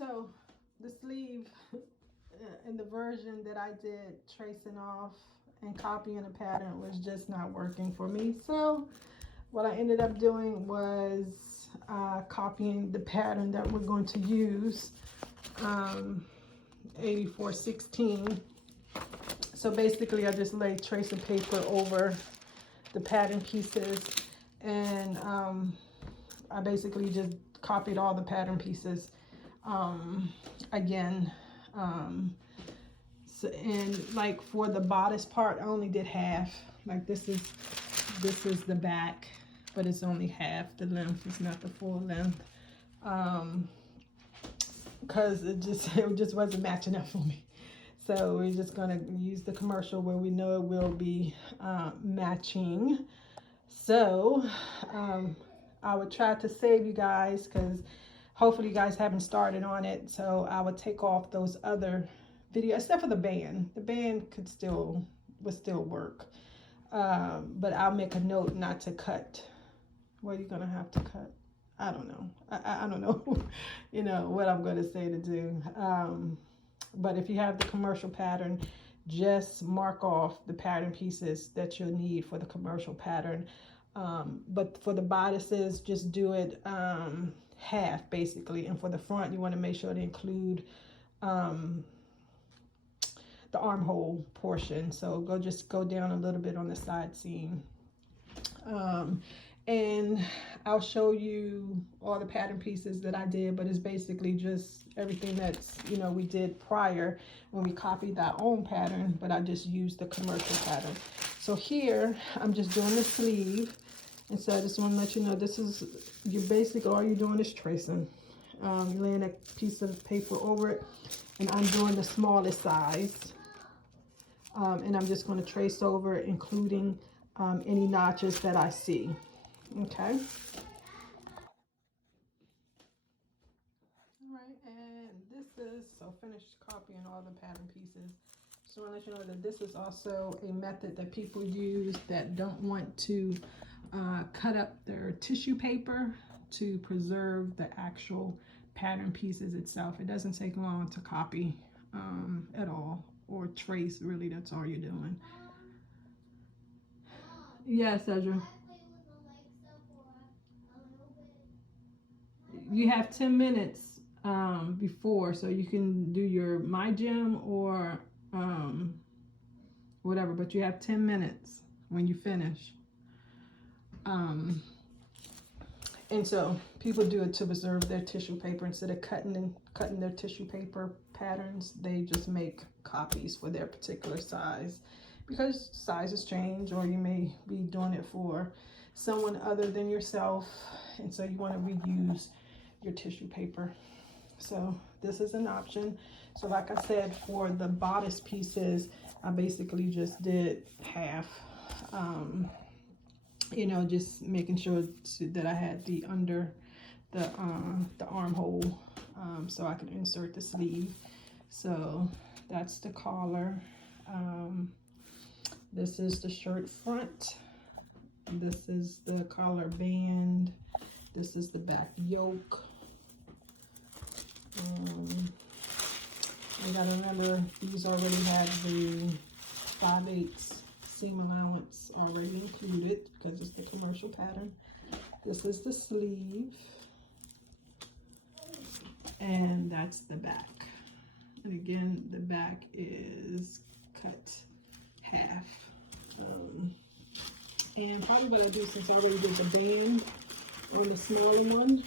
So the sleeve in the version that I did tracing off and copying a pattern was just not working for me. So what I ended up doing was copying the pattern that we're going to use, 8416. So basically I just laid tracing paper over the pattern pieces, and I basically just copied all the pattern pieces again. So, and like for the bodice part, I only did half. Like this is the back, but it's only half the length. It's not the full length, because it just wasn't matching up for me. So we're just gonna use the commercial where we know it will be matching. So I would try to save you guys, because hopefully you guys haven't started on it. So I would take off those other videos, except for the band. The band would still work. But I'll make a note not to cut. What are you gonna have to cut? I don't know. I don't know, you know, what I'm gonna say to do. But if you have the commercial pattern, just mark off the pattern pieces that you'll need for the commercial pattern. But for the bodices, just do it half basically. And for the front, you want to make sure to include the armhole portion. So just go down a little bit on the side seam. And I'll show you all the pattern pieces that I did, but it's basically just everything that's, you know, we did prior when we copied our own pattern, but I just used the commercial pattern. So here I'm just doing the sleeve, and so I just want to let you know, this is your basic, all you're doing is tracing. You're laying a piece of paper over it, and I'm doing the smallest size, and I'm just going to trace over, including any notches that I see. Okay. All right, and this is, so finished copying all the pattern pieces. So I want to let you know that this is also a method that people use that don't want to cut up their tissue paper to preserve the actual pattern pieces itself. It doesn't take long to copy at all, or trace, really. That's all you're doing. Yes, Ezra. You have 10 minutes before, so you can do your My Gym or whatever, but you have 10 minutes when you finish. And so people do it to preserve their tissue paper. Instead of cutting their tissue paper patterns, they just make copies for their particular size, because sizes change, or you may be doing it for someone other than yourself, and so you want to reuse your tissue paper. So this is an option. So like I said, for the bodice pieces, I basically just did half, you know, just making sure that I had the armhole, so I could insert the sleeve. So that's the collar. This is the shirt front. This is the collar band. This is the back yoke. You gotta remember, these already have the 5/8 seam allowance already included, because it's the commercial pattern. This is the sleeve, and that's the back. And again, the back is cut half. And probably what I do, since I already did the band on the smaller one,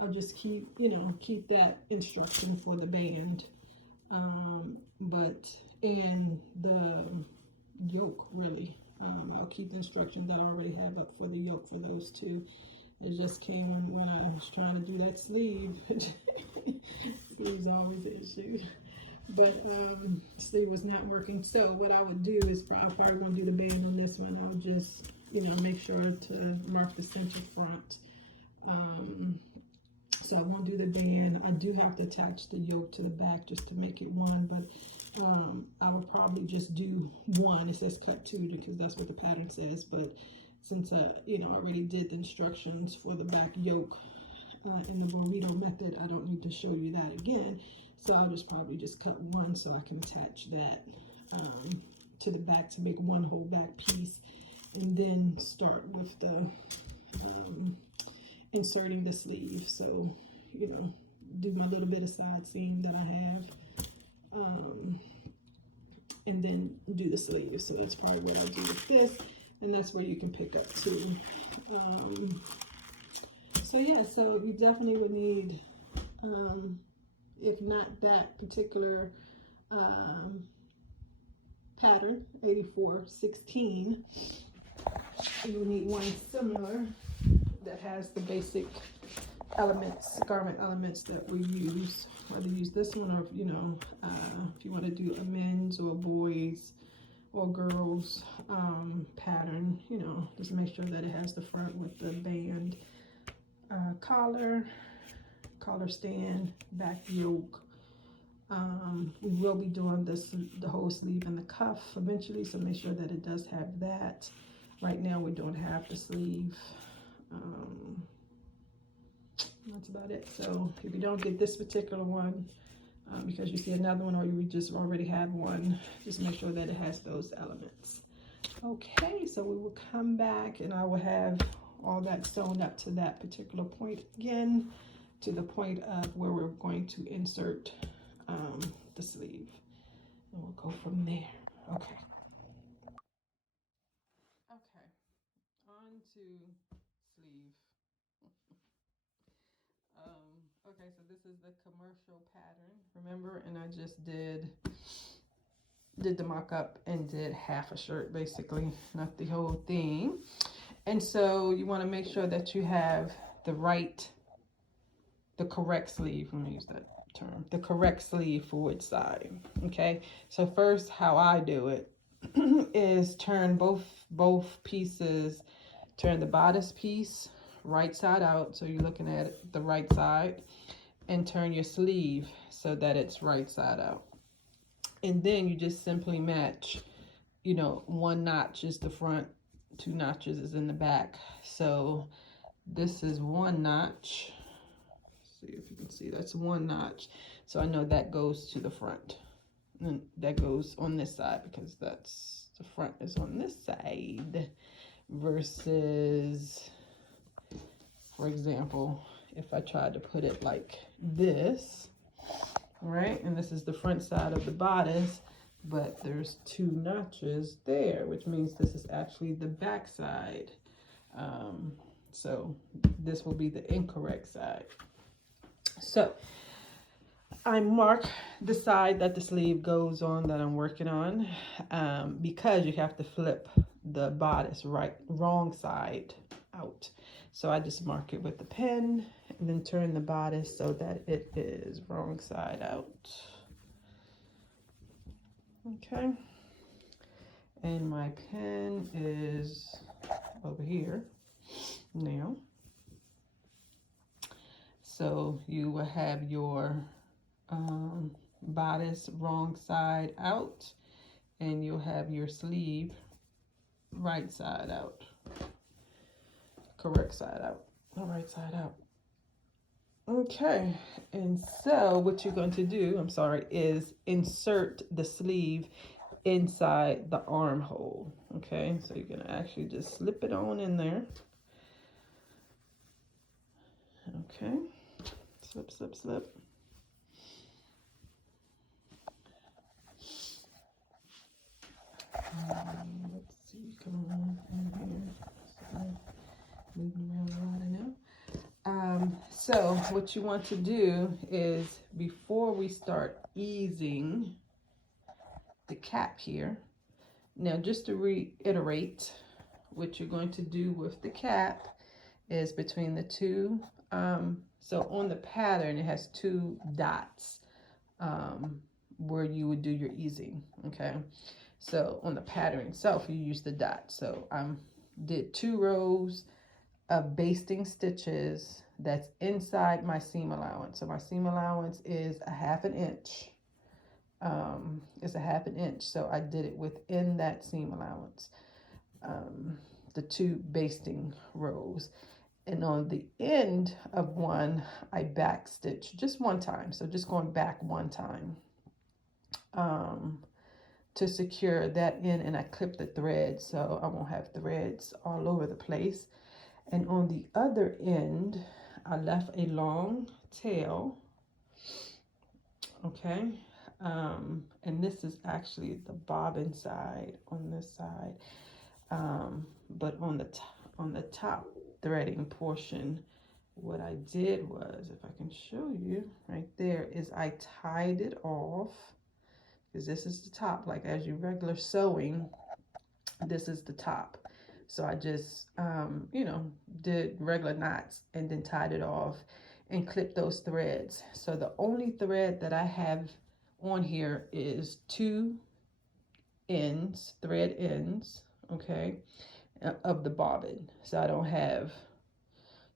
I'll just keep that instruction for the band, and the yoke, really, I'll keep the instructions that I already have up for the yoke for those two. It just came when I was trying to do that sleeve. Sleeve's always an issue, but sleeve was not working. So what I would do is, if I were going to do the band on this one, I'll just, you know, make sure to mark the center front. So I won't do the band. I do have to attach the yoke to the back just to make it one, but I would probably just do one. It says cut two because that's what the pattern says, but since you know, I already did the instructions for the back yoke, in the burrito method, I don't need to show you that again. So I'll just probably just cut one so I can attach that to the back to make one whole back piece, and then start with the inserting the sleeve. So, you know, do my little bit of side seam that I have, and then do the sleeve. So that's probably what I'll do with this, and that's where you can pick up too. So yeah, so you definitely would need, if not that particular pattern, 8416, you will need one similar that has the basic elements, garment elements that we use. Whether you use this one or, you know, if you want to do a men's or boys or girls pattern, you know, just make sure that it has the front with the band, collar stand, back yoke. We will be doing this, the whole sleeve and the cuff eventually, so make sure that it does have that. Right now we don't have the sleeve. That's about it. So if you don't get this particular one, because you see another one or you just already have one, just make sure that it has those elements. Okay, so we will come back and I will have all that sewn up to that particular point again, to the point of where we're going to insert the sleeve, and we'll go from there. Okay. Okay, on to sleeve. Okay, so this is the commercial pattern, remember, and I just did the mock-up and did half a shirt basically, not the whole thing. And so you want to make sure that you have the correct sleeve, let me use that term, the correct sleeve for which side. Okay, so first how I do it is turn both pieces, turn the bodice piece right side out, so you're looking at the right side, and turn your sleeve so that it's right side out. And then you just simply match, you know, one notch is the front, 2 notches is in the back. So this is 1 notch. See if you can see, that's 1 notch. So I know that goes to the front, and that goes on this side because that's the front is on this side, versus, for example, if I tried to put it like this, right, and this is the front side of the bodice, but there's 2 notches there, which means this is actually the back side. So this will be the incorrect side. So I mark the side that the sleeve goes on that I'm working on, because you have to flip the bodice wrong side out. So I just mark it with the pen and then turn the bodice so that it is wrong side out. Okay. And my pen is over here now. So you will have your bodice wrong side out, and you'll have your sleeve right side out, correct side out, the right side out. Okay, and so what you're going to do, is insert the sleeve inside the armhole. Okay, so you're going to actually just slip it on in there. Okay, slip, slip, slip. Let's see, come on in here. Sorry, moving around a lot, I know. So what you want to do is, before we start easing the cap here, now just to reiterate, what you're going to do with the cap is between the 2, so on the pattern it has 2 dots where you would do your easing. Okay, so on the pattern itself you use the dot. So I did 2 rows of basting stitches that's inside my seam allowance. So my seam allowance is a 1/2 inch. It's a 1/2 inch. So I did it within that seam allowance, the 2 basting rows. And on the end of one, I back stitch just one time. So just going back one time to secure that end, and I clip the thread so I won't have threads all over the place. And on the other end, I left a long tail, okay? And this is actually the bobbin side on this side. But on the top threading portion, what I did was, if I can show you right there, is I tied it off, because this is the top, like as you regular sewing, this is the top. So I just, you know, did regular knots and then tied it off and clipped those threads. So the only thread that I have on here is 2 ends, thread ends, okay, of the bobbin. So I don't have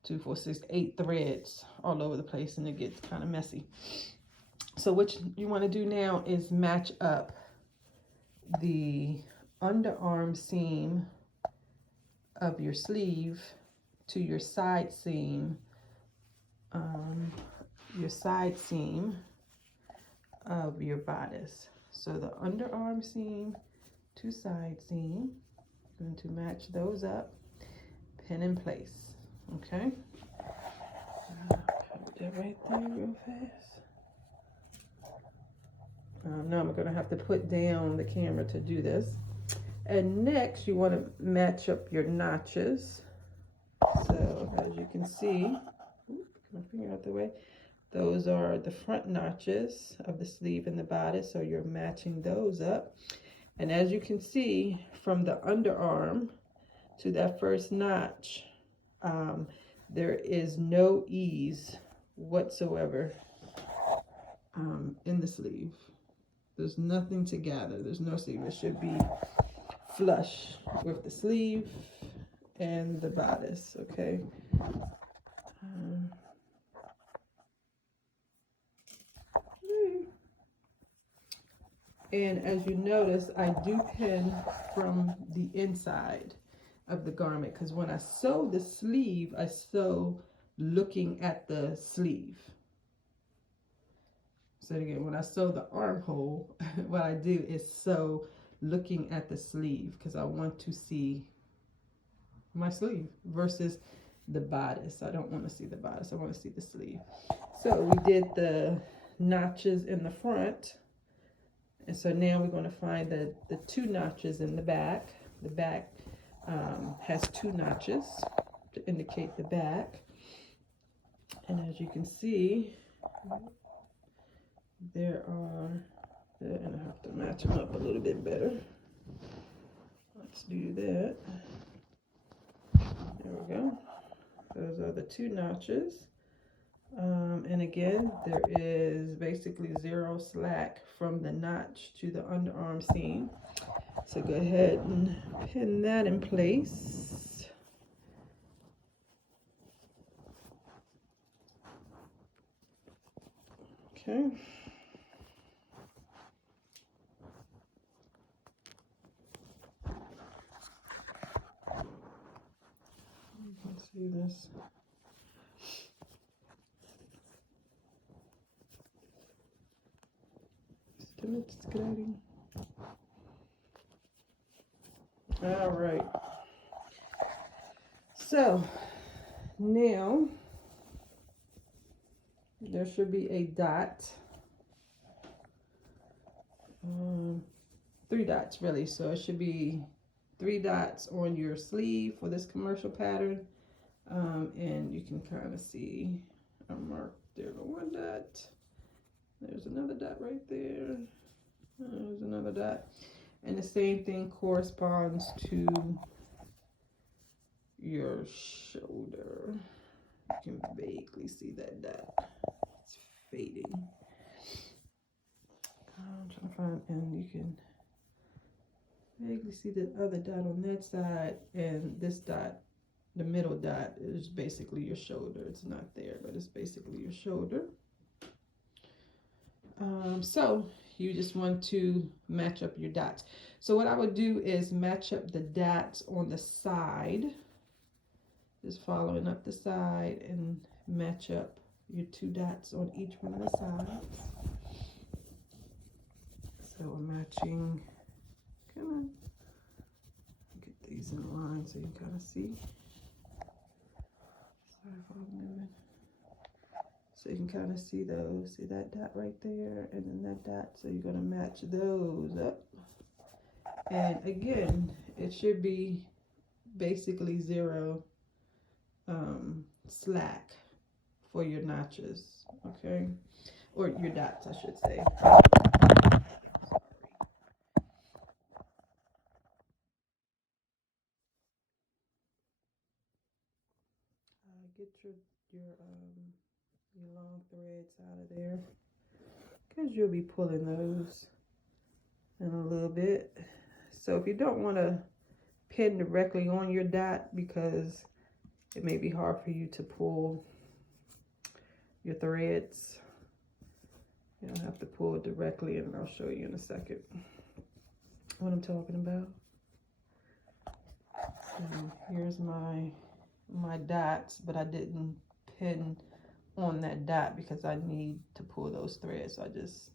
2, 4, 6, 8 threads all over the place, and it gets kind of messy. So what you want to do now is match up the underarm seam of your sleeve to your side seam, of your bodice. So the underarm seam to side seam, I'm going to match those up, pin in place, okay? Put that right there real fast. Now I'm going to have to put down the camera to do this. And next you want to match up your notches. So as you can see, get my finger out the way, those are the front notches of the sleeve and the bodice, so you're matching those up. And as you can see, from the underarm to that first notch, there is no ease whatsoever in the sleeve. There's nothing to gather. There's no sleeve. It should be flush with the sleeve and the bodice, okay? And as you notice, I do pin from the inside of the garment, because when I sew the sleeve, I sew looking at the sleeve. So again, when I sew the armhole, what I do is sew looking at the sleeve, because I want to see my sleeve versus the bodice. I don't want to see the bodice, I want to see the sleeve. So we did the notches in the front, and so now we're going to find the 2 notches in the back. The back has 2 notches to indicate the back, and as you can see, there are, and I have to match them up a little bit better. Let's do that. There we go. Those are the 2 notches. And again, there is basically 0 slack from the notch to the underarm seam. So go ahead and pin that in place. Okay. Let's see this. It's gliding. All right. So now there should be a dot. 3 dots really. So it should be 3 dots on your sleeve for this commercial pattern. And you can kind of see I marked there 1 dot. There's another dot right there. There's another dot. And the same thing corresponds to your shoulder. You can vaguely see that dot. It's fading. I'm trying to find, and you can vaguely see the other dot on that side, and this dot, the middle dot, is basically your shoulder. It's not there, but it's basically your shoulder. So you just want to match up your dots. So what I would do is match up the dots on the side Just following up the side and match up your 2 dots on each one of the sides. So we're matching, kind of get these in line so you can kind of see. Sorry if I'm moving. So you can kind of see those. See that dot right there and then that dot. So you're going to match those up. And again, it should be basically 0 slack for your notches, okay? Or your dots, I should say. Get your long threads out of there, because you'll be pulling those in a little bit. So if you don't want to pin directly on your dot, because it may be hard for you to pull your threads, you don't have to pull it directly, and I'll show you in a second what I'm talking about. So here's my dots, but I didn't pin on that dot because I need to pull those threads. So I just,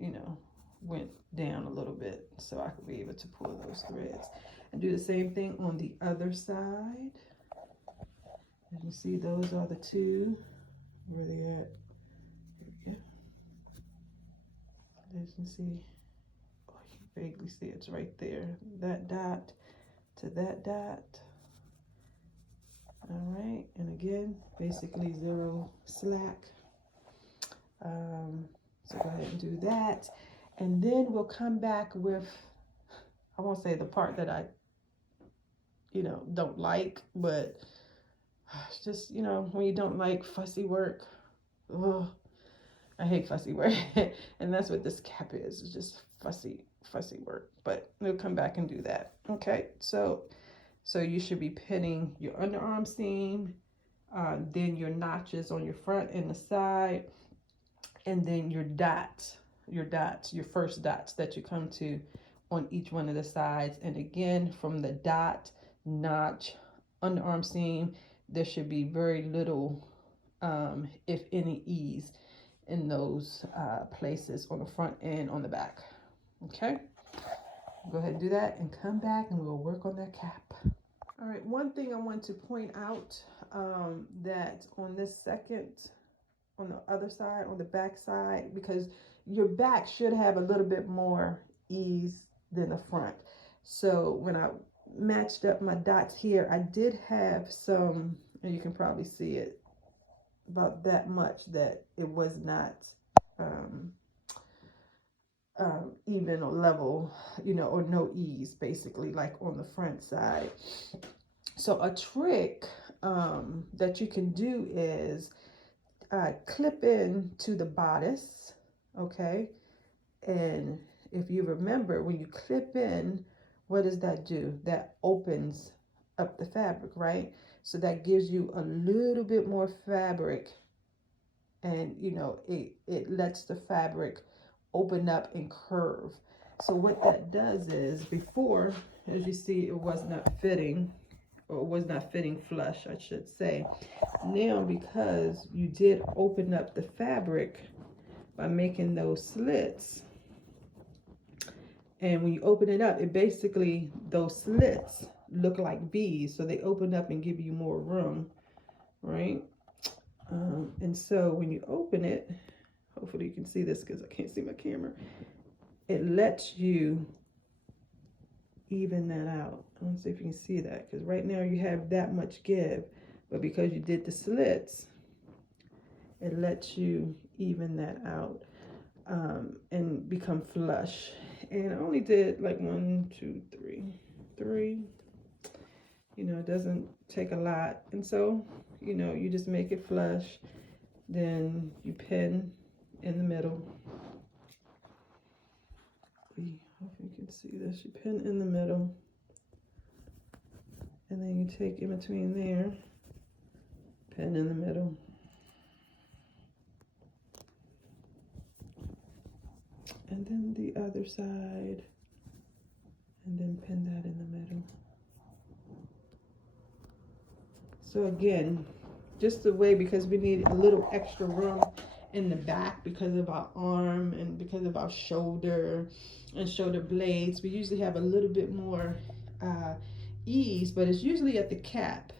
you know, went down a little bit so I could be able to pull those threads. And do the same thing on the other side. As you see, those are the 2. Where are they at? Here we go. As you can see, oh, you can vaguely see it's right there. That dot to that dot. All right, and again, basically 0 slack. So go ahead and do that. And then we'll come back with, I won't say the part that I, don't like, but it's just, when you don't like fussy work, oh, I hate fussy work. And that's what this cap is. It's just fussy work, but we'll come back and do that. Okay, so you should be pinning your underarm seam, then your notches on your front and the side, and then your first dots that you come to on each one of the sides. And again, from the dot, notch, underarm seam, there should be very little, if any, ease in those places on the front and on the back. Okay, go ahead and do that and come back and we'll work on that cap. All right, one thing I want to point out, that on this second, on the other side, on the back side, because your back should have a little bit more ease than the front. So when I matched up my dots here, I did have some, and you can probably see it, about that much, that it was not even or level, or no ease, basically, like on the front side. So a trick that you can do is clip in to the bodice, okay? And if you remember, when you clip in, what does that do? That opens up the fabric, right? So that gives you a little bit more fabric, and it lets the fabric open up and curve. So what that does is, before, as you see, it was not fitting, or was not fitting flush, I should say. Now, because you did open up the fabric by making those slits, and when you open it up, it basically, those slits look like V's, so they open up and give you more room, right? And so when you open it, hopefully you can see this because I can't see my camera, it lets you even that out. Let's see if you can see that, because right now you have that much give, but because you did the slits, it lets you even that out, and become flush. And I only did like 1, 2, 3. It doesn't take a lot. And so, you just make it flush. Then you pin in the middle. Hope you can see this. You pin in the middle. And then you take in between there, pin in the middle. And then the other side, and then pin that in the middle. So again, just the way, because we need a little extra room in the back because of our arm and because of our shoulder and shoulder blades, we usually have a little bit more ease, but it's usually at the cap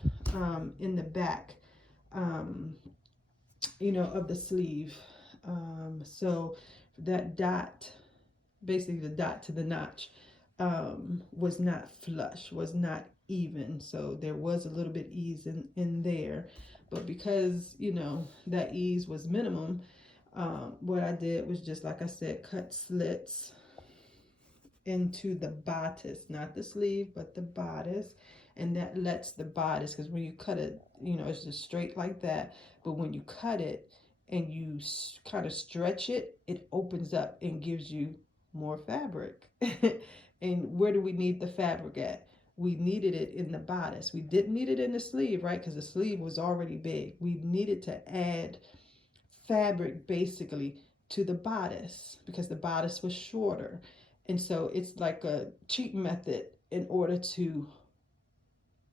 in the back, you know, of the sleeve. So that dot, basically the dot to the notch, was not flush, was not even. So there was a little bit ease in there. But because, you know, that ease was minimum, what I did was just, like I said, cut slits into the bodice, not the sleeve, but the bodice. And that lets the bodice, because when you cut it, you know, it's just straight like that. But when you cut it and you kind of stretch it, it opens up and gives you more fabric. And where do we need the fabric at? We needed it in the bodice. We didn't need it in the sleeve, right? Because the sleeve was already big. We needed to add fabric basically to the bodice because the bodice was shorter. And so it's like a cheat method in order to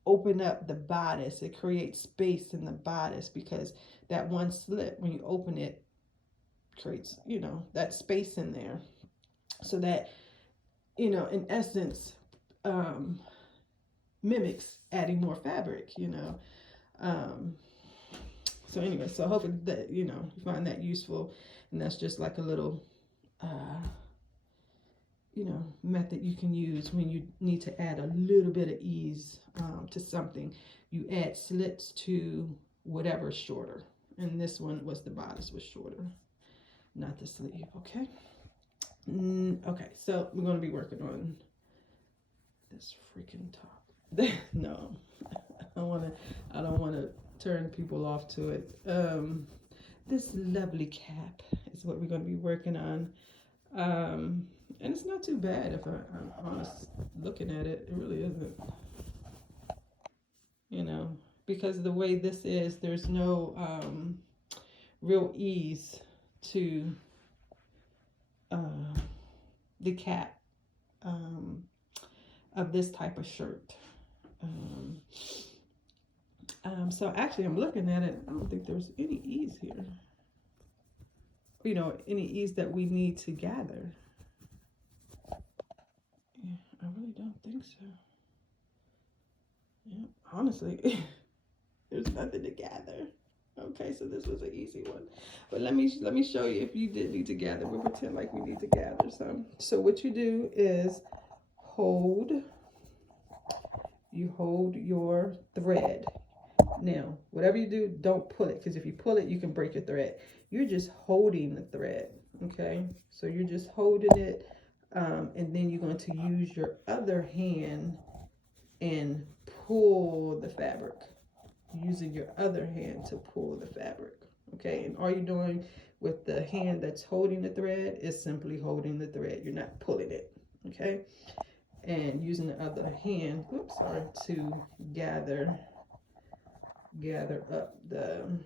open up the bodice. It creates space in the bodice because that one slit, when you open it, creates, you know, that space in there. So that, you know, in essence, mimics adding more fabric, you know. So anyway, so hopefully that, you know, you find that useful. And that's just like a little, you know, method you can use when you need to add a little bit of ease to something. You add slits to whatever's shorter. And this one was the bodice was shorter, not the sleeve, okay? Okay, so we're going to be working on this freaking top. No, I don't want to turn people off to it. This lovely cap is what we're going to be working on. And it's not too bad if I'm honest looking at it. It really isn't. You know, because the way this is, there's no real ease to the cap of this type of shirt. So actually, I'm looking at it. I don't think there's any ease here. You know, any ease that we need to gather. Yeah, I really don't think so. Yeah, honestly, there's nothing to gather. Okay, so this was an easy one. But let me show you if you did need to gather. We'll pretend like we need to gather some. So what you do is you hold your thread. Now, whatever you do, don't pull it, because if you pull it, you can break your thread. You're just holding the thread, okay? So you're just holding it, and then you're going to use your other hand and pull the fabric. Using your other hand to pull the fabric, okay? And all you're doing with the hand that's holding the thread is simply holding the thread. You're not pulling it, okay? And using the other hand, to gather up the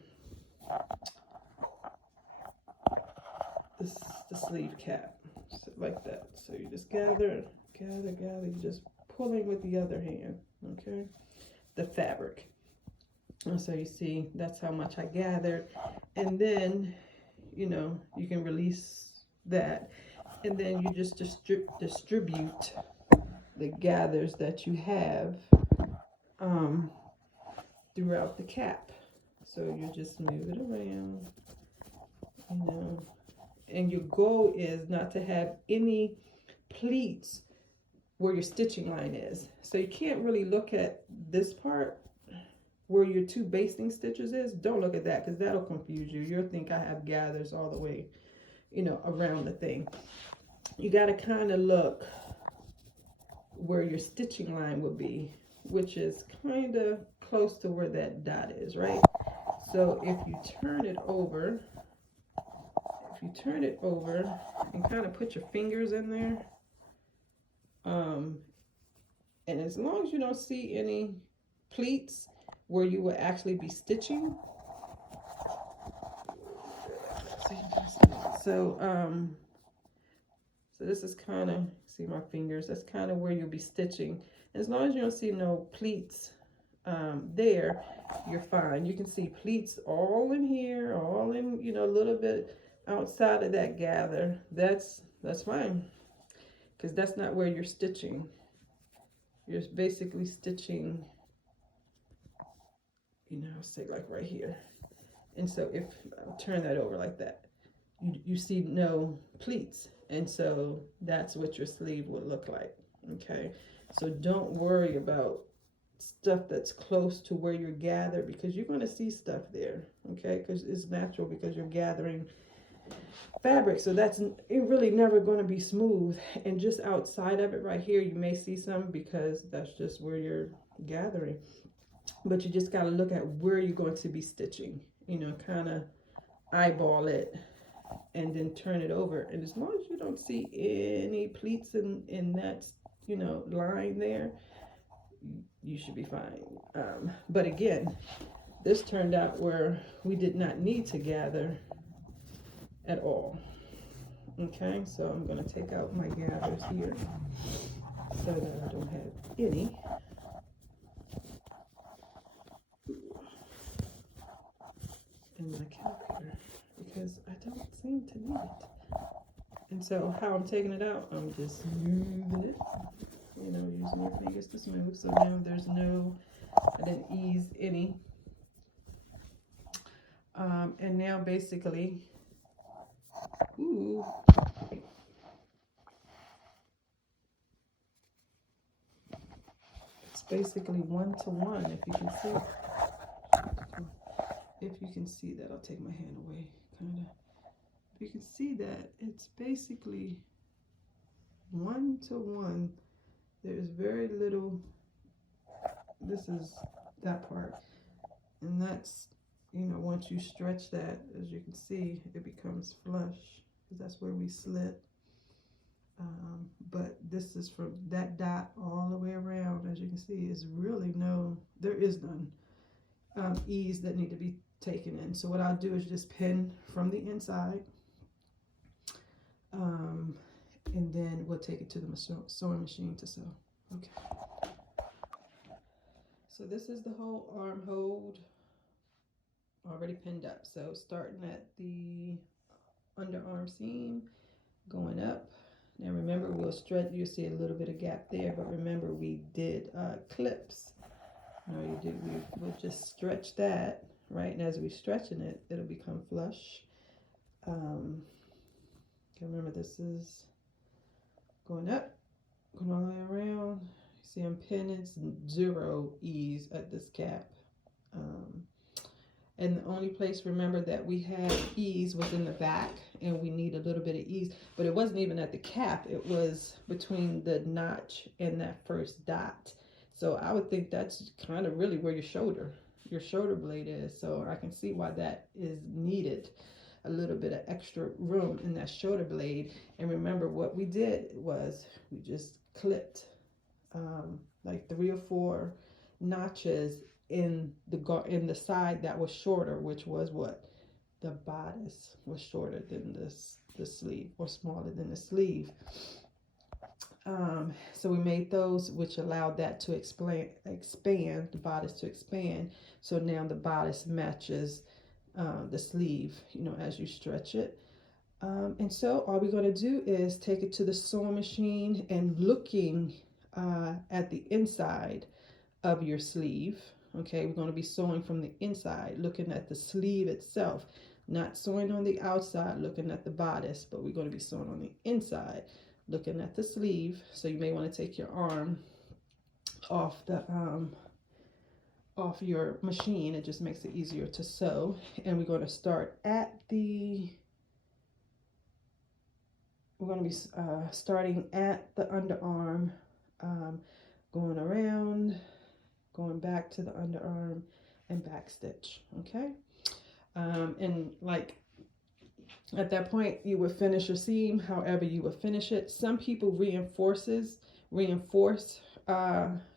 sleeve cap, so like that. So you just gather, you're just pulling with the other hand, okay, the fabric. And so you see, that's how much I gathered. And then, you know, you can release that, and then you just distribute the gathers that you have throughout the cap. So you just move it around, you know, and your goal is not to have any pleats where your stitching line is. So you can't really look at this part where your two basting stitches is. Don't look at that, because that'll confuse you. You'll think I have gathers all the way, you know, around the thing. You got to kind of look where your stitching line would be, which is kind of close to where that dot is, right? So if you turn it over, and kind of put your fingers in there, and as long as you don't see any pleats where you will actually be stitching. So this is kind of, see my fingers, that's kind of where you'll be stitching. As long as you don't see no pleats there, you're fine. You can see pleats all in here, all in, you know, a little bit outside of that gather. That's fine, because that's not where you're stitching. You're basically stitching, you know, say like right here. And so if I'll turn that over like that, you see no pleats. And so that's what your sleeve would look like. Okay. So don't worry about stuff that's close to where you're gathered, because you're going to see stuff there. Okay. Because it's natural, because you're gathering fabric. So that's really never going to be smooth. And just outside of it right here, you may see some, because that's just where you're gathering. But you just got to look at where you're going to be stitching, you know, kind of eyeball it and then turn it over. And as long as you don't see any pleats in that, you know, line there, you should be fine. But again, this turned out where we did not need to gather at all. Okay, so I'm going to take out my gathers here so that I don't have any. In my calculator, because I don't seem to need it. And so how I'm taking it out, I'm just smoothing it, you know, using your fingers to smooth. So now there's no, I didn't ease any. And now basically, ooh, it's basically 1 to 1, if you can see. If you can see that, I'll take my hand away, kind of. If you can see that, it's basically 1 to 1. There's very little, this is that part. And that's, you know, once you stretch that, as you can see, it becomes flush, because that's where we slit. But this is from that dot all the way around. As you can see, is really there is none ease that need to be taken in. So what I'll do is just pin from the inside, and then we'll take it to the sewing machine to sew. Okay. So this is the whole armhole already pinned up. So starting at the underarm seam, going up. Now remember, we'll stretch. You'll see a little bit of gap there, but remember we did clips. No, you did. We'll just stretch that, right? And as we're stretching it, it'll become flush. Remember, this is going up, going all the way around. See, I'm pinning. It's 0 ease at this cap. And the only place, remember, that we had ease was in the back, and we need a little bit of ease. But it wasn't even at the cap. It was between the notch and that first dot. So I would think that's kind of really where your shoulder blade is. So I can see why that is needed. A little bit of extra room in that shoulder blade. And remember, what we did was we just clipped like 3 or 4 notches in the side that was shorter, which was what? The bodice was shorter than the sleeve, or smaller than the sleeve. So we made those, which allowed that to expand, the bodice to expand. So now the bodice matches the sleeve, you know, as you stretch it. And so all we're going to do is take it to the sewing machine and looking at the inside of your sleeve. Okay, we're going to be sewing from the inside, looking at the sleeve itself, not sewing on the outside, looking at the bodice, but we're going to be sewing on the inside, looking at the sleeve. So you may want to take your arm off the off your machine. It just makes it easier to sew. And we're going to start at the starting at the underarm, going around, going back to the underarm, and back stitch. Okay. And like at that point, you would finish your seam however you would finish it. Some people reinforce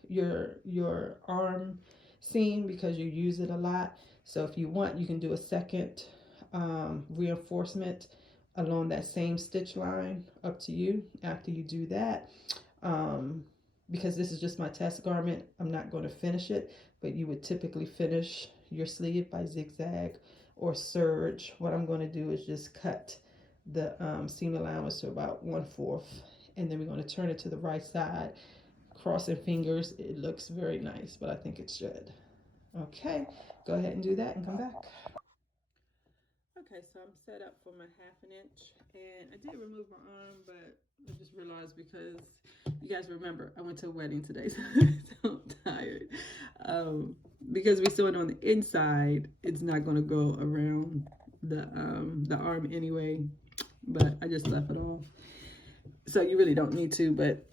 your arm seam because you use it a lot. So if you want, you can do a second reinforcement along that same stitch line. Up to you. After you do that, because this is just my test garment, I'm not going to finish it, but you would typically finish your sleeve by zigzag or serge. What I'm going to do is just cut the seam allowance to about 1/4, and then we're going to turn it to the right side, crossing fingers. It looks very nice, but I think it should. Okay, go ahead and do that and come back. Okay, so I'm set up for my 1/2 inch, and I did remove my arm, but I just realized, because you guys remember I went to a wedding today, so I'm tired. Because we sew it on the inside, it's not going to go around the arm anyway, but I just left it off. So you really don't need to, but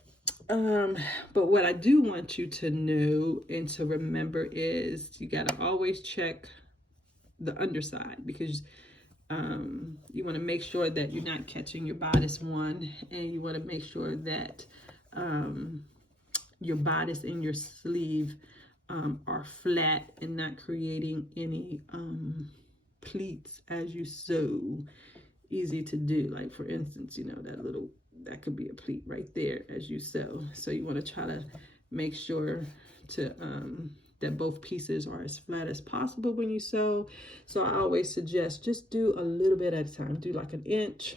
what I do want you to know and to remember is you got to always check the underside, because you want to make sure that you're not catching your bodice one, and you want to make sure that your bodice and your sleeve are flat and not creating any pleats as you sew. Easy to do, like for instance, you know, that could be a pleat right there as you sew. So you want to try to make sure to that both pieces are as flat as possible when you sew. So I always suggest just do a little bit at a time. Do like 1 inch,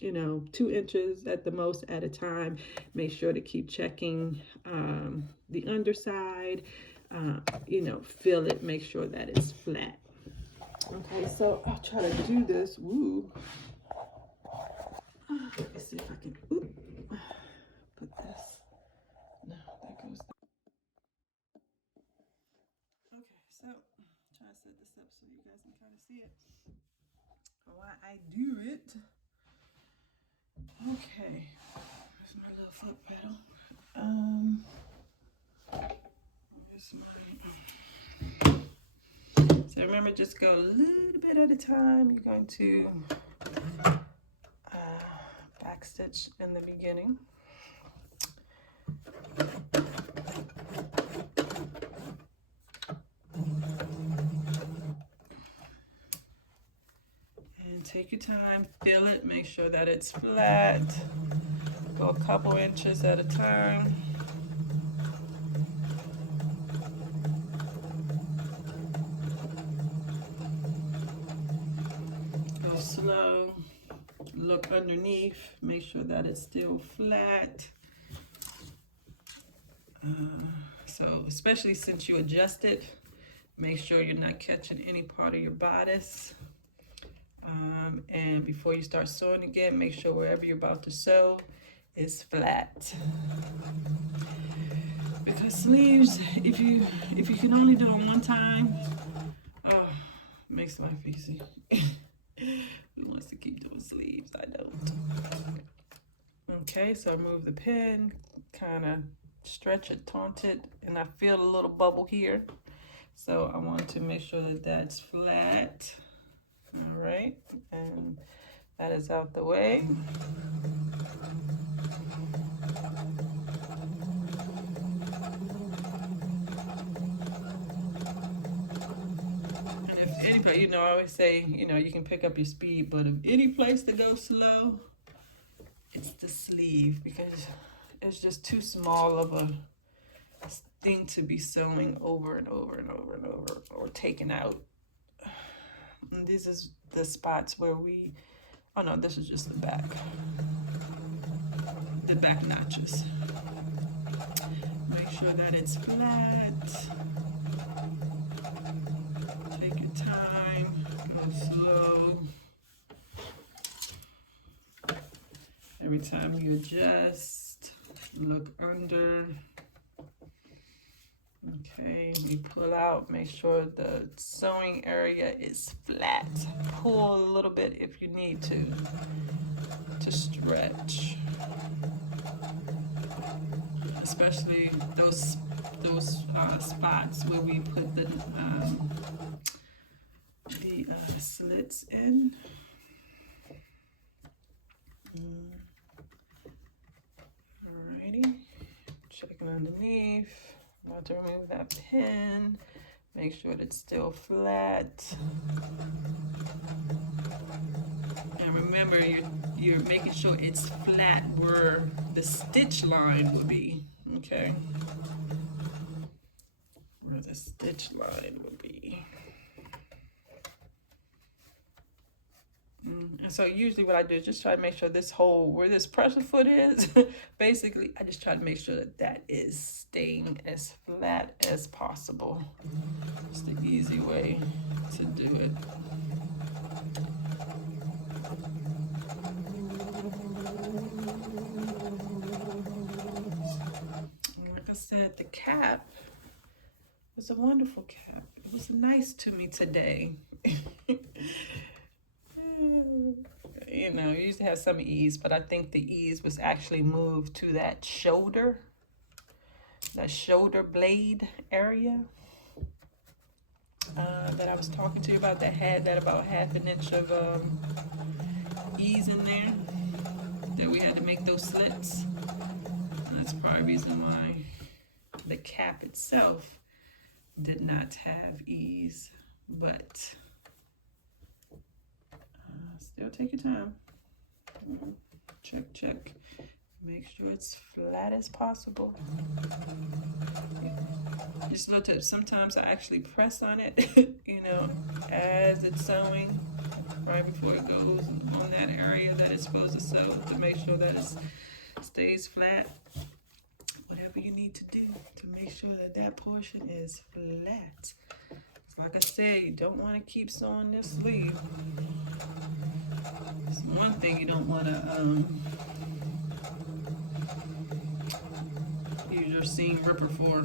you know, 2 inches at the most at a time. Make sure to keep checking the underside. You know, feel it, make sure that it's flat. Okay, so I'll try to do this. Woo. Let's see if I can put this. No, there goes the... Okay, so try to set this up so you guys can kind of see it while I do it. Okay, there's my little foot pedal. So remember, just go a little bit at a time. You're going to back stitch in the beginning. And take your time, feel it, make sure that it's flat. Go a couple inches at a time. Go slow. Look underneath, make sure that it's still flat. So especially since you adjust it, make sure you're not catching any part of your bodice. And before you start sewing again, make sure wherever you're about to sew is flat. Because sleeves, if you can only do them one time, oh, it makes life easy. Who wants to keep doing sleeves? I don't. Okay, so I move the pin, kind of stretch it, taunt it, and I feel a little bubble here. So I want to make sure that that's flat. All right, and that is out the way. And if anybody, you know, I always say, you know, you can pick up your speed, but if any place to go slow, it's the sleeve, because it's just too small of a thing to be sewing over and over and over and over, or taking out. And this is the spots where we, oh no, this is just the back notches. Make sure that it's flat. Take your time, go slow. Every time you adjust, look under. Okay, we pull out, make sure the sewing area is flat. Pull a little bit if you need to stretch. Especially those spots where we put the slits in. Alrighty, checking underneath. I'm about to remove that pin. Make sure it's still flat. And remember, you're making sure it's flat where the stitch line will be. Okay. Where the stitch line would be. And so usually what I do is just try to make sure this hole where this pressure foot is, basically, I just try to make sure that that is staying as flat as possible. It's the easy way to do it. Like I said, the cap was a wonderful cap. It was nice to me today. You know, you used to have some ease, but I think the ease was actually moved to that shoulder blade area that I was talking to you about, that had that about ½ an inch of ease in there, that we had to make those slits. And that's probably the reason why the cap itself did not have ease, but still take your time. Check, check. Make sure it's flat as possible. Just note that sometimes I actually press on it, you know, as it's sewing, right before it goes on that area that it's supposed to sew, to make sure that it stays flat. Whatever you need to do to make sure that that portion is flat. Like I said, you don't want to keep sewing this sleeve. It's one thing you don't want to use your seam ripper for.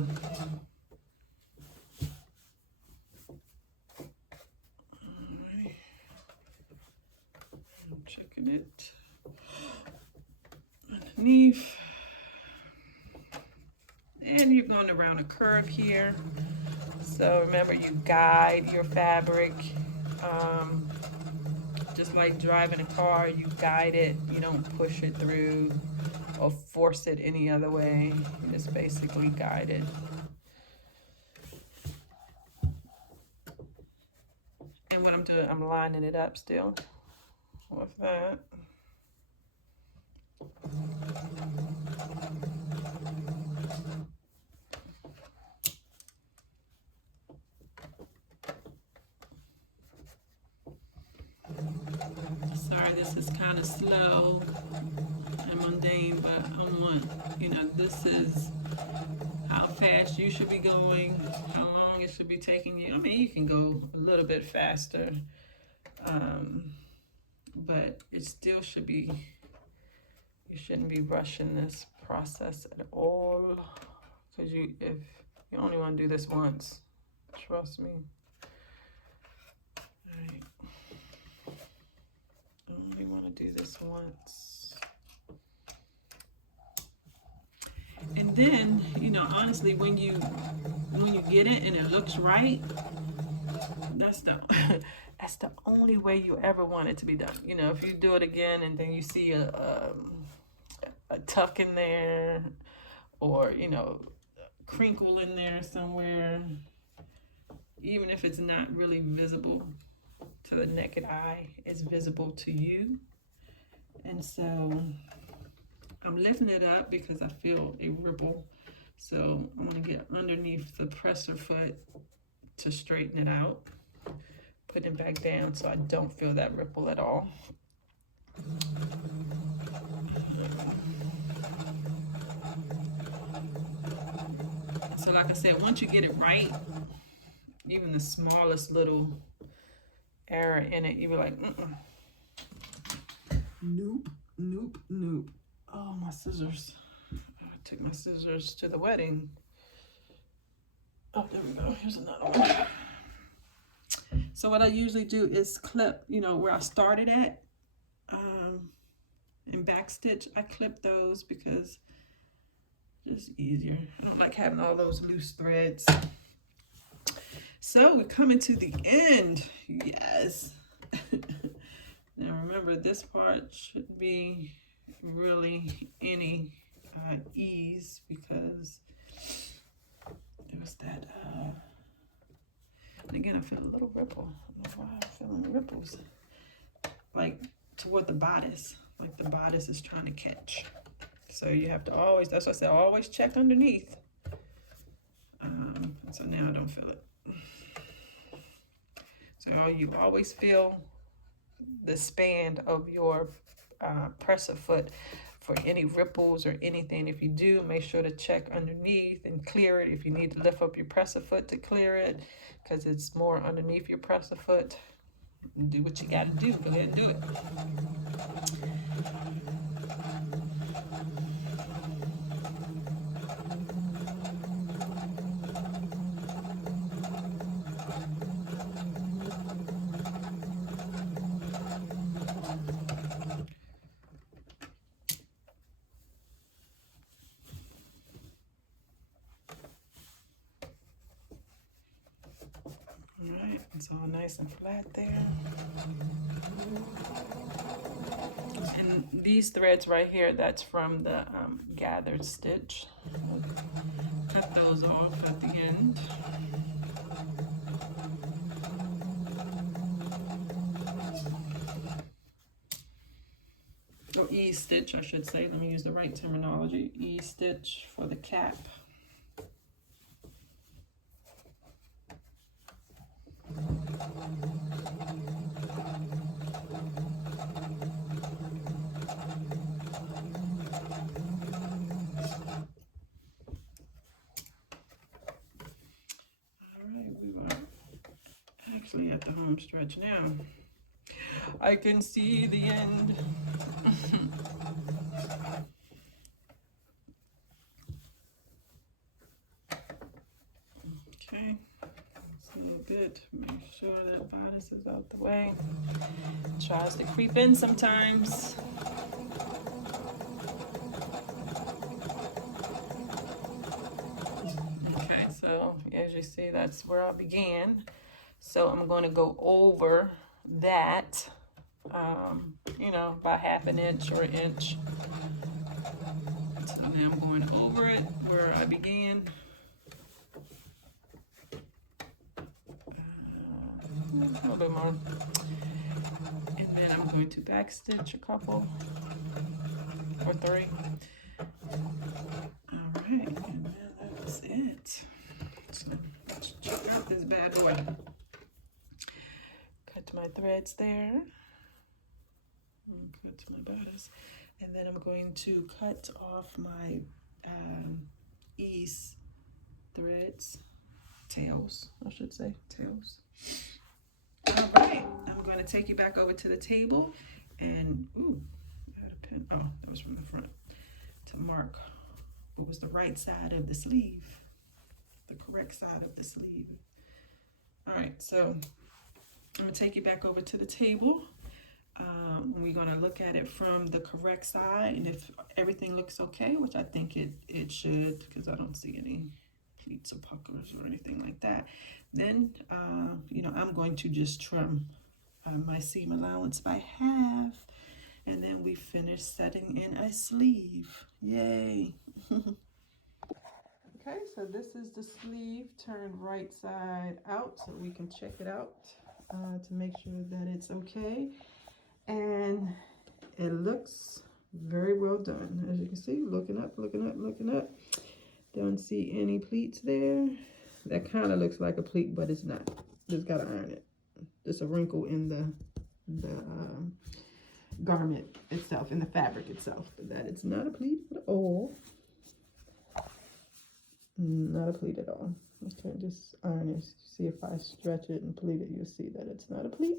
Alright. I'm checking it underneath. And you're going around a curve here. So remember, you guide your fabric, just like driving a car, you guide it, you don't push it through or force it any other way, you just basically guide it. And what I'm doing, I'm lining it up still with that. Sorry, this is kind of slow and mundane, but I want, you know, this is how fast you should be going, how long it should be taking you. I mean, you can go a little bit faster, but it still should be, you shouldn't be rushing this process at all, because if you only want to do this once, trust me. All right. I only want to do this once. And then, you know, honestly, when you get it and it looks right, that's the only way you ever want it to be done. You know, if you do it again and then you see a tuck in there, or, you know, a crinkle in there somewhere, even if it's not really visible to the naked eye, it's visible to you. And so I'm lifting it up because I feel a ripple. So I want to get underneath the presser foot to straighten it out, put it back down so I don't feel that ripple at all. So like I said, once you get it right, even the smallest little error in it, you be like, nope, nope, nope. Oh, my scissors. I took my scissors to the wedding. Oh, there we go. Here's another one. So what I usually do is clip, you know, where I started at, and back stitch. I clip those because it's just easier. I don't like having all those loose threads. So we're coming to the end. Yes. Now remember, this part should be really any ease, because there was that and again, I feel a little ripple. I don't know why I'm feeling ripples, like toward the bodice, like the bodice is trying to catch. So you have to always, that's why I said always check underneath. So now I don't feel it. So you always feel the span of your presser foot for any ripples or anything. If you do, make sure to check underneath and clear it. If you need to lift up your presser foot to clear it, because it's more underneath your presser foot, do what you got to do. Go ahead and do it. Alright, it's all nice and flat there. And these threads right here, that's from the gathered stitch. Cut those off at the end. Or E-stitch, I should say. Let me use the right terminology. E-stitch for the cap. Actually at the home stretch now. I can see the end. Okay, it's a little good. Make sure that bodice is out the way. It tries to creep in sometimes. Okay, so as you see, that's where I began. So I'm going to go over that, you know, by half an inch or an inch. So now I'm going over it where I began. A little bit more. And then I'm going to back stitch a couple or 3. All right, and then that's it. So let's check out this bad boy. Cut my threads there. Cut my bodice. And then I'm going to cut off my ease threads, tails, I should say, tails. All right, I'm going to take you back over to the table and, ooh, I had a pin. Oh, that was from the front, to mark what was the right side of the sleeve, the correct side of the sleeve. All right, so I'm going to take you back over to the table. We're going to look at it from the correct side, and if everything looks okay, which I think it should, because I don't see any pleats or puckers or anything like that, then you know, I'm going to just trim my seam allowance by half, and then we finish setting in a sleeve. Yay. Okay, so this is the sleeve turned right side out, so we can check it out to make sure that it's okay. And it looks very well done. As you can see, looking up, looking up, looking up. Don't see any pleats there. That kind of looks like a pleat, but it's not. Just gotta iron it. There's a wrinkle in the garment itself, in the fabric itself, but that it's not a pleat at all. Not a pleat at all. Okay, just iron it. See, if I stretch it and pleat it, you'll see that it's not a pleat.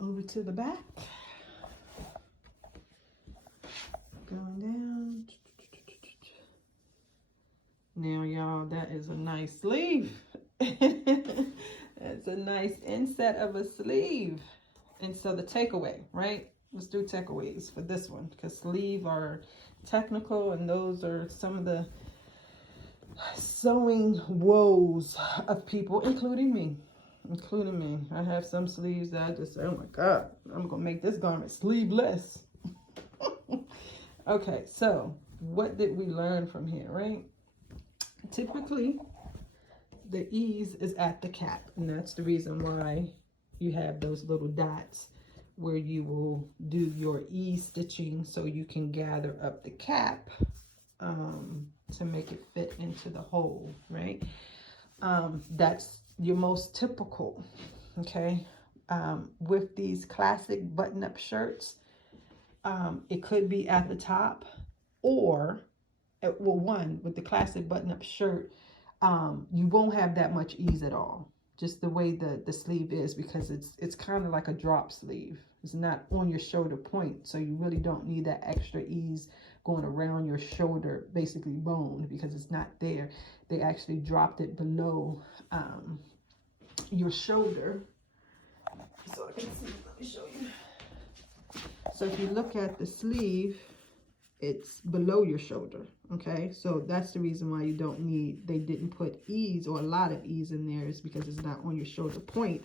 Over to the back. Going down. Now, y'all, that is a nice sleeve. That's a nice inset of a sleeve. And so the takeaway, right? Let's do takeaways for this one, because sleeve are technical, and those are some of the sewing woes of people, including me. I have some sleeves that I just say, oh my God, I'm gonna make this garment sleeveless. Okay, so what did we learn from here, right? Typically, the ease is at the cap, and that's the reason why you have those little dots where you will do your ease stitching so you can gather up the cap to make it fit into the hole, right? That's your most typical, okay? With these classic button-up shirts, it could be at the top, or well, one with the classic button-up shirt, you won't have that much ease at all, just the way the sleeve is, because it's kind of like a drop sleeve. It's not on your shoulder point, so you really don't need that extra ease going around your shoulder, basically bone, because it's not there. They actually dropped it below your shoulder, so I can see. Let me show you. So if you look at the sleeve, it's below your shoulder, okay? So that's the reason why you don't need, they didn't put ease or a lot of ease in there, is because it's not on your shoulder point,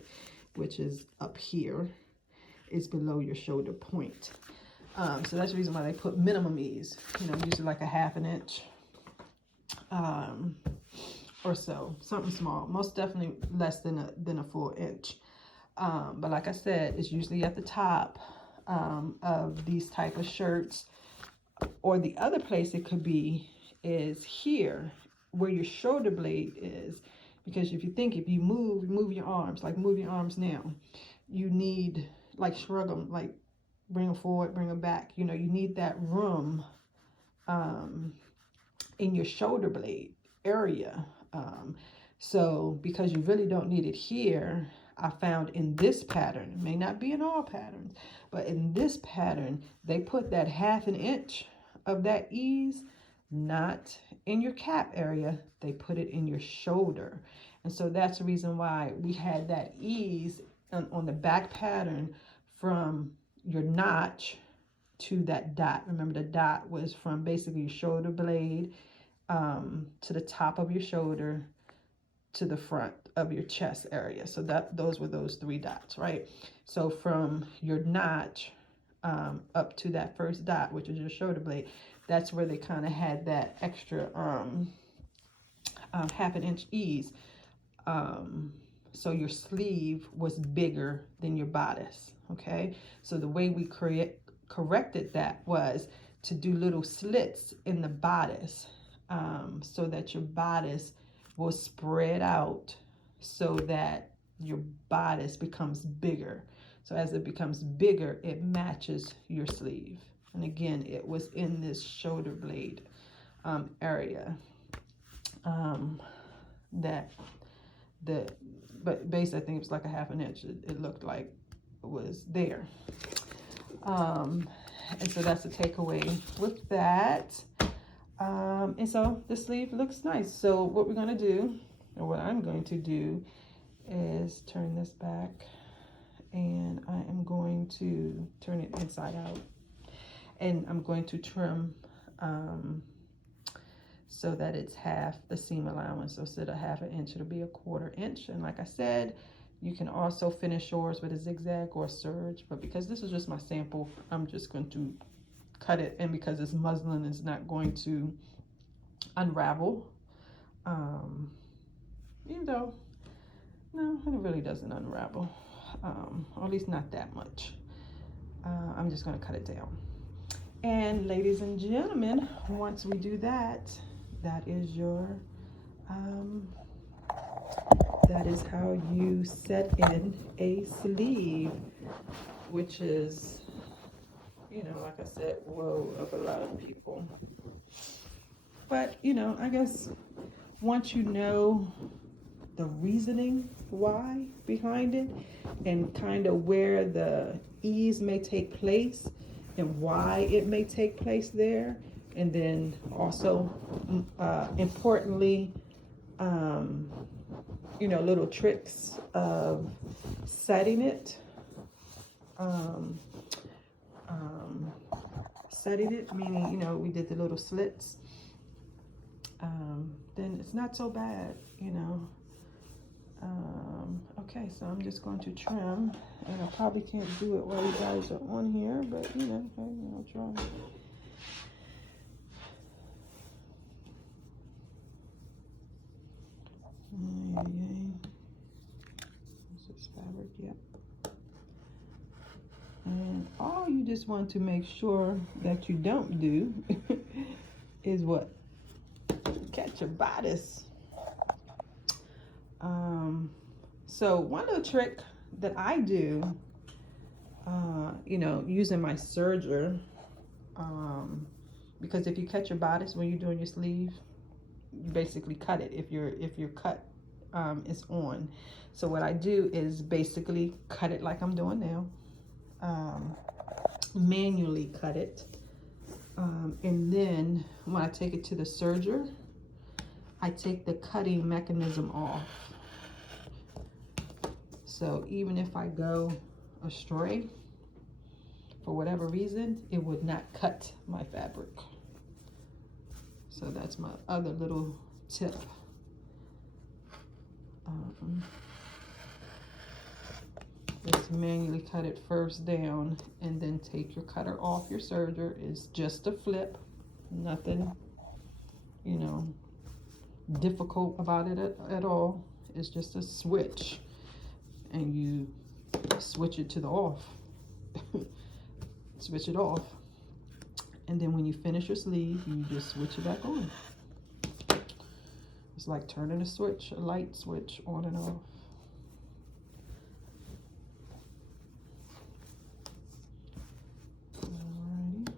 which is up here. It's below your shoulder point. So that's the reason why they put minimum ease, you know, usually like a 1/2 inch or so, something small, most definitely less than a full inch. But like I said, it's usually at the top of these type of shirts. Or the other place it could be is here where your shoulder blade is, because if you think, if you move your arms, like move your arms now, you need, like shrug them, like bring them forward, bring them back, you know, you need that room in your shoulder blade area. So because you really don't need it here, I found in this pattern, it may not be in all patterns, but in this pattern, they put that 1/2 inch of that ease, not in your cap area, they put it in your shoulder. And so that's the reason why we had that ease on the back pattern from your notch to that dot. Remember, the dot was from basically your shoulder blade to the top of your shoulder to the front of your chest area. So those were those 3 dots, right? So from your notch up to that first dot, which is your shoulder blade, that's where they kind of had that extra 1/2 inch ease. So your sleeve was bigger than your bodice, okay? So the way we corrected that was to do little slits in the bodice, so that your bodice will spread out, so that your bodice becomes bigger. So as it becomes bigger, it matches your sleeve. And again, it was in this shoulder blade area but base, I think it was like a 1/2 inch. It looked like it was there. And so that's the takeaway with that. And so the sleeve looks nice. So what we're going to do, or what I'm going to do, is turn this back, and I am going to turn it inside out, and I'm going to trim so that it's half the seam allowance. So instead of 1/2 inch, it'll be a 1/4 inch. And like I said, you can also finish yours with a zigzag or a serge, but because this is just my sample, I'm just going to cut it. And because it's muslin, it's not going to unravel, even though, no, it really doesn't unravel, or at least not that much. I'm just going to cut it down. And ladies and gentlemen, once we do that, that is your that is how you set in a sleeve, which is, you know, like I said, woe of a lot of people. But, you know, I guess once you know the reasoning why behind it, and kind of where the ease may take place and why it may take place there, and then also importantly, you know, little tricks of setting it, meaning, you know, we did the little slits, then it's not so bad, you know. Okay, so I'm just going to trim, and I probably can't do it while you guys are on here, but you know, I'll try. This is fabric, yep. now you just want to make sure that you don't do is what? Catch your bodice. So one little trick that I do, you know, using my serger, because if you cut your bodice when you're doing your sleeve, you basically cut it if your cut is on. So what I do is basically cut it like I'm doing now, manually cut it, and then when I take it to the serger, I take the cutting mechanism off. So even if I go astray for whatever reason, it would not cut my fabric. So that's my other little tip. Just manually cut it first down and then take your cutter off your serger. It's just a flip, nothing, you know, difficult about it at all. It's just a switch, and you switch it to the off. Switch it off, and then when you finish your sleeve, you just switch it back on. It's like turning a switch, a light switch, on and off. Alrighty.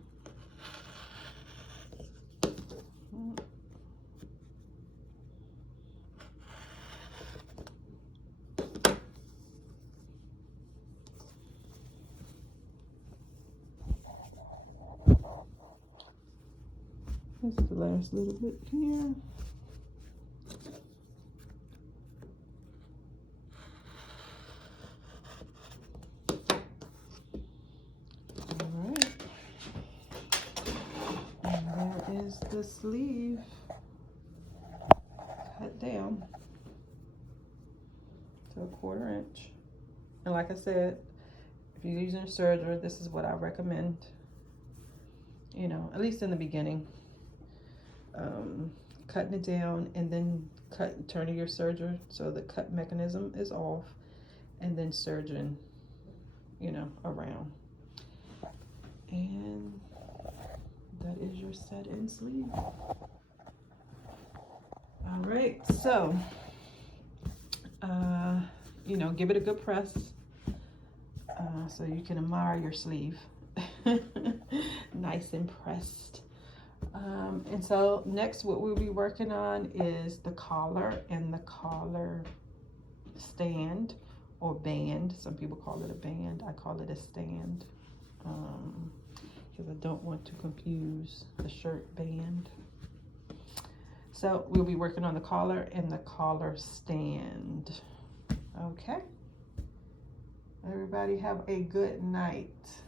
This is the last little bit here. Alright. And there is the sleeve cut down to 1/4 inch. And like I said, if you're using a serger, this is what I recommend. You know, at least in the beginning. Cutting it down and then turning your serger so the cut mechanism is off, and then serging, you know, around. And that is your set and sleeve. All right, so you know, give it a good press so you can admire your sleeve. Nice and pressed. And so next what we'll be working on is the collar and the collar stand or band. Some people call it a band. I call it a stand because I don't want to confuse the shirt band. So we'll be working on the collar and the collar stand. Okay. Everybody have a good night.